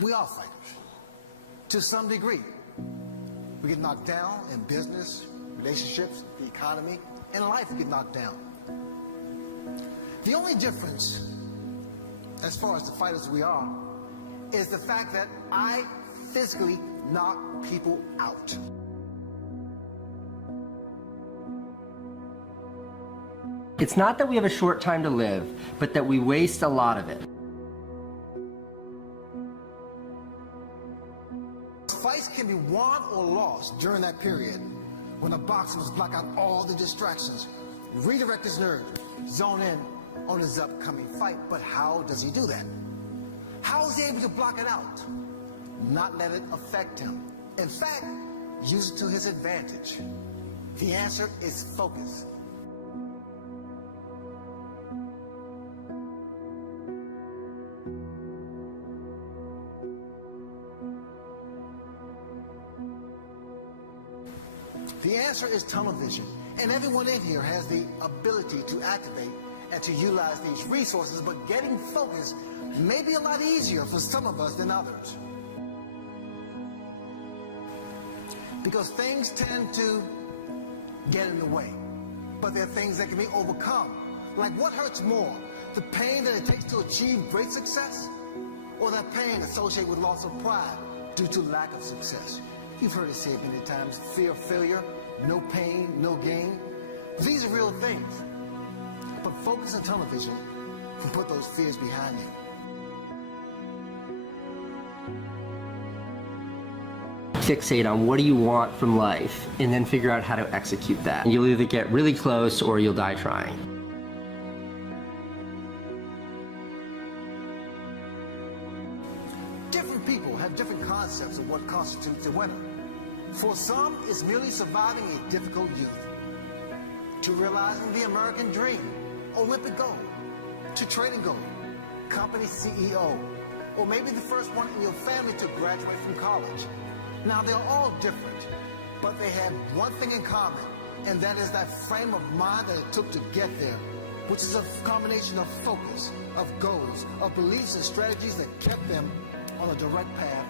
We are fighters, to some degree. We get knocked down in business, relationships, the economy, and life we get knocked down. The only difference, as far as the fighters we are, is the fact that I physically knock people out. It's not that we have a short time to live, but that we waste a lot of it. Fights can be won or lost during that period when a boxer must block out all the distractions, redirect his nerves, zone in on his upcoming fight. But how does he do that? How is he able to block it out? Not let it affect him. In fact, use it to his advantage. The answer is focus. The answer is tunnel vision, and everyone in here has the ability to activate and to utilize these resources, but getting focused may be a lot easier for some of us than others. Because things tend to get in the way, but there are things that can be overcome. Like, what hurts more, the pain that it takes to achieve great success, or that pain associated with loss of pride due to lack of success? You've heard it said many times, fear of failure, no pain, no gain. These are real things. But focus and tunnel vision can put those fears behind you. Fixate on what do you want from life, and then figure out how to execute that. You'll either get really close or you'll die trying. Different people have different concepts of what constitutes a winner. For some, it's merely surviving a difficult youth, to realizing the American dream, Olympic gold, to trading gold, company CEO, or maybe the first one in your family to graduate from college. Now, they're all different, but they have one thing in common, and that is that frame of mind that it took to get there, which is a combination of focus, of goals, of beliefs and strategies that kept them on a direct path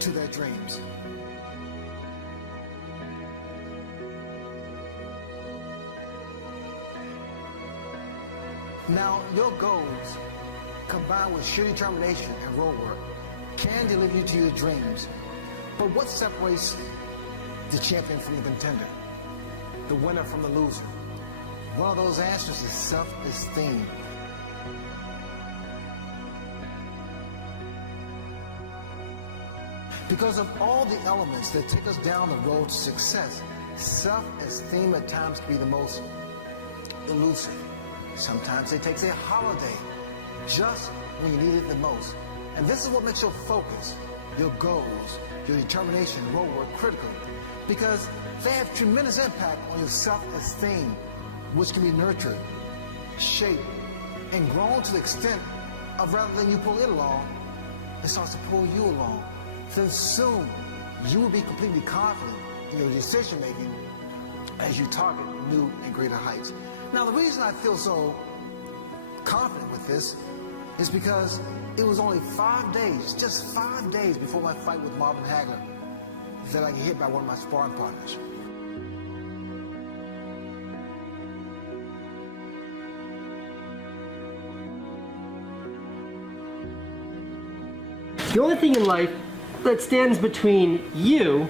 to their dreams. Now, your goals, combined with sheer determination and road work, can deliver you to your dreams. But what separates the champion from the contender, the winner from the loser? One of those answers is self-esteem. Because of all the elements that take us down the road to success, self-esteem at times can be the most elusive. Sometimes it takes a holiday just when you need it the most. And this is what makes your focus, your goals, your determination, road work critical, because they have tremendous impact on your self-esteem, which can be nurtured, shaped, and grown to the extent of, rather than you pull it along, it starts to pull you along. Then soon, you will be completely confident in your decision making as you target new and greater heights. Now, the reason I feel so confident with this is because it was only 5 days, just 5 days before my fight with Marvin Hagler, that I got hit by one of my sparring partners. The only thing in life that stands between you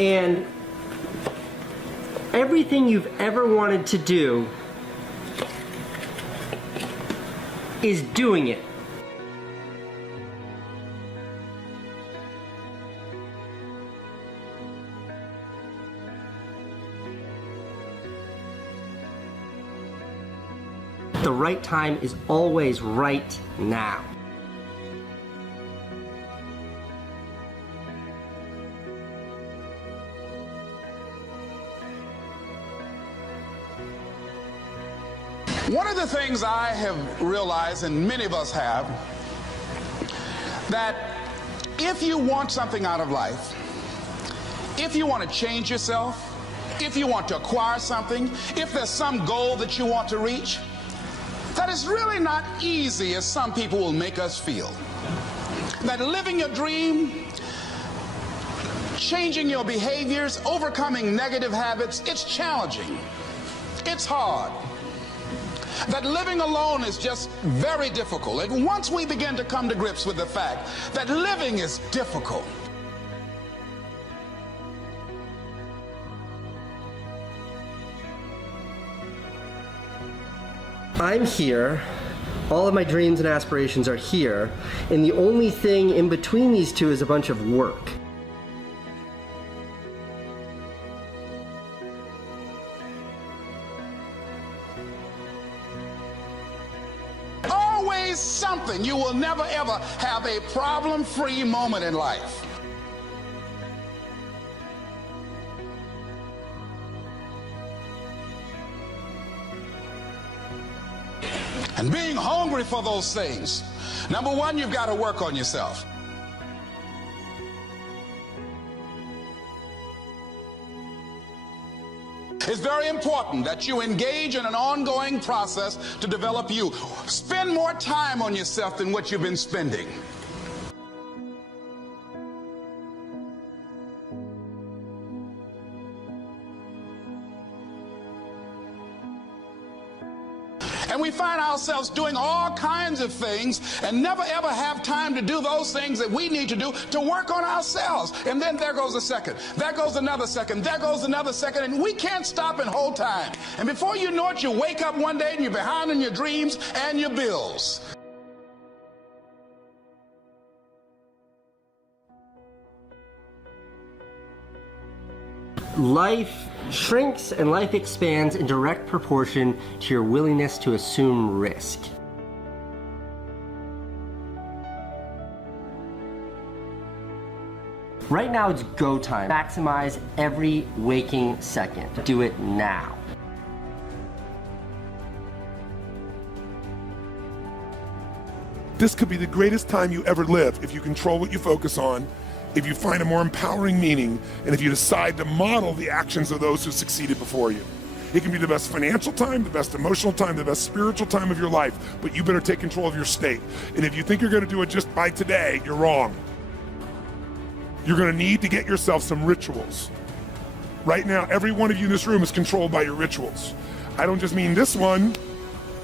and everything you've ever wanted to do is doing it. The right time is always right now. One of the things I have realized, and many of us have, that if you want something out of life, if you want to change yourself, if you want to acquire something, if there's some goal that you want to reach, that is really not easy as some people will make us feel. that living your dream, changing your behaviors, overcoming negative habits, it's challenging. It's hard. That living alone is just very difficult. And once we begin to come to grips with the fact that living is difficult, I'm here, all of my dreams and aspirations are here, and the only thing in between these two is a bunch of work. always something. You will never ever have a problem-free moment in life. And being hungry for those things, number one, you've got to work on yourself. It's very important that you engage in an ongoing process to develop you. Spend more time on yourself than what you've been spending. And we find ourselves doing all kinds of things and never ever have time to do those things that we need to do to work on ourselves. And then there goes a second, there goes another second, there goes another second, and we can't stop and hold time. And before you know it, you wake up one day and you're behind on your dreams and your bills. Life shrinks and life expands in direct proportion to your willingness to assume risk. Right now it's go time. Maximize every waking second. Do it now. This could be the greatest time you ever live if you control what you focus on, if you find a more empowering meaning, and if you decide to model the actions of those who succeeded before you. It can be the best financial time, the best emotional time, the best spiritual time of your life, but you better take control of your state. And if you think you're gonna do it just by today, you're wrong. You're gonna need to get yourself some rituals. Right now, every one of you in this room is controlled by your rituals. I don't just mean this one,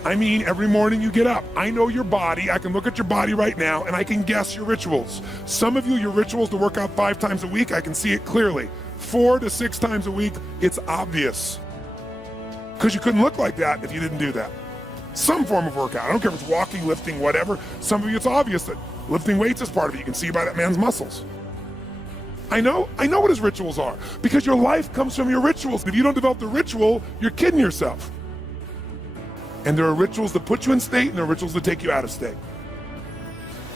I mean every morning you get up. I know your body, I can look at your body right now and I can guess your rituals. Some of you, your rituals to work out 5 times a week, I can see it clearly. 4 to 6 times a week, it's obvious. Because you couldn't look like that if you didn't do that. Some form of workout, I don't care if it's walking, lifting, whatever. Some of you, it's obvious that lifting weights is part of it. You can see by that man's muscles. I know what his rituals are, because your life comes from your rituals. If you don't develop the ritual, you're kidding yourself. And there are rituals that put you in state, and there are rituals that take you out of state.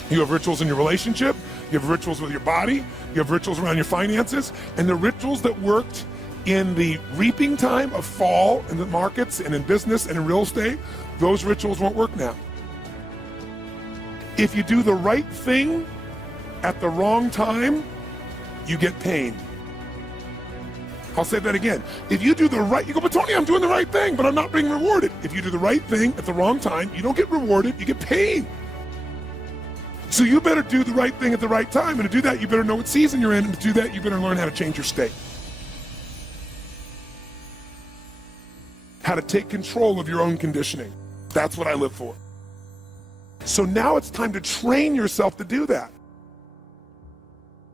You have rituals in your relationship, you have rituals with your body, you have rituals around your finances, and the rituals that worked in the reaping time of fall in the markets and in business and in real estate, those rituals won't work now. If you do the right thing at the wrong time, you get pain. I'll say that again. If you do the right, you go, but Tony, I'm doing the right thing, but I'm not being rewarded. If you do the right thing at the wrong time, you don't get rewarded, you get pain. So you better do the right thing at the right time, and to do that, you better know what season you're in, and to do that, you better learn how to change your state. How to take control of your own conditioning. That's what I live for. So now it's time to train yourself to do that.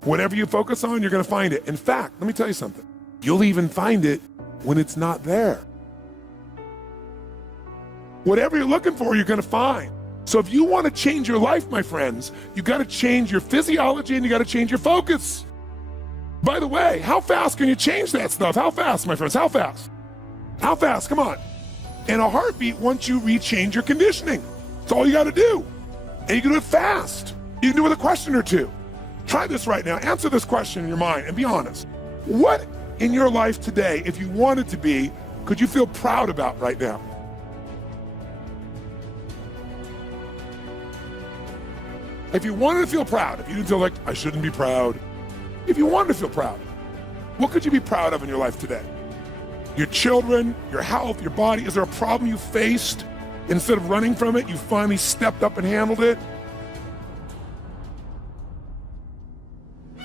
Whatever you focus on, you're gonna find it. In fact, let me tell you something. You'll even find it when it's not there. Whatever you're looking for, you're gonna find. So if you wanna change your life, my friends, you gotta change your physiology and you gotta change your focus. By the way, how fast can you change that stuff? How fast, my friends, how fast? How fast, come on. In a heartbeat, once you rechange your conditioning. That's all you gotta do. And you can do it fast. You can do it with a question or two. Try this right now, answer this question in your mind and be honest. What in your life today, if you wanted to be, could you feel proud about right now? If you wanted to feel proud, if you didn't feel like, I shouldn't be proud, if you wanted to feel proud, what could you be proud of in your life today? Your children, your health, your body. Is there a problem you faced? Instead of running from it, you finally stepped up and handled it?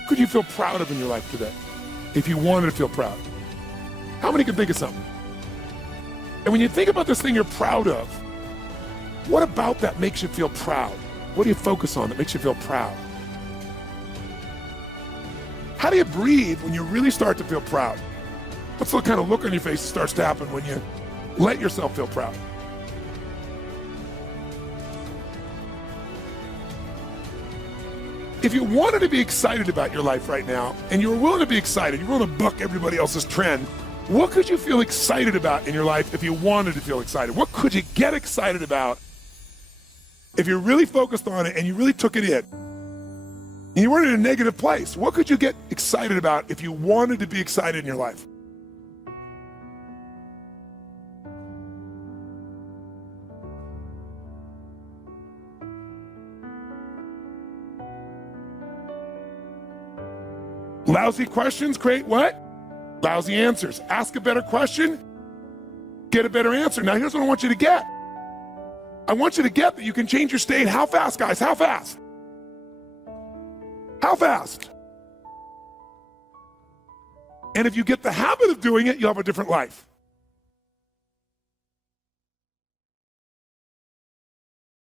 could you feel proud of in your life today? If you wanted to feel proud. How many can think of something? And when you think about this thing you're proud of, what about that makes you feel proud? What do you focus on that makes you feel proud? How do you breathe when you really start to feel proud? What's the kind of look on your face that starts to happen when you let yourself feel proud? If you wanted to be excited about your life right now, and you were willing to be excited, you're willing to buck everybody else's trend, what could you feel excited about in your life if you wanted to feel excited? What could you get excited about if you really focused on it and you really took it in? And you weren't in a negative place. What could you get excited about if you wanted to be excited in your life? Lousy questions create what? Lousy answers. Ask a better question, get a better answer. Now here's what I want you to get. I want you to get that you can change your state. How fast, guys? How fast? How fast? And if you get the habit of doing it, you'll have a different life.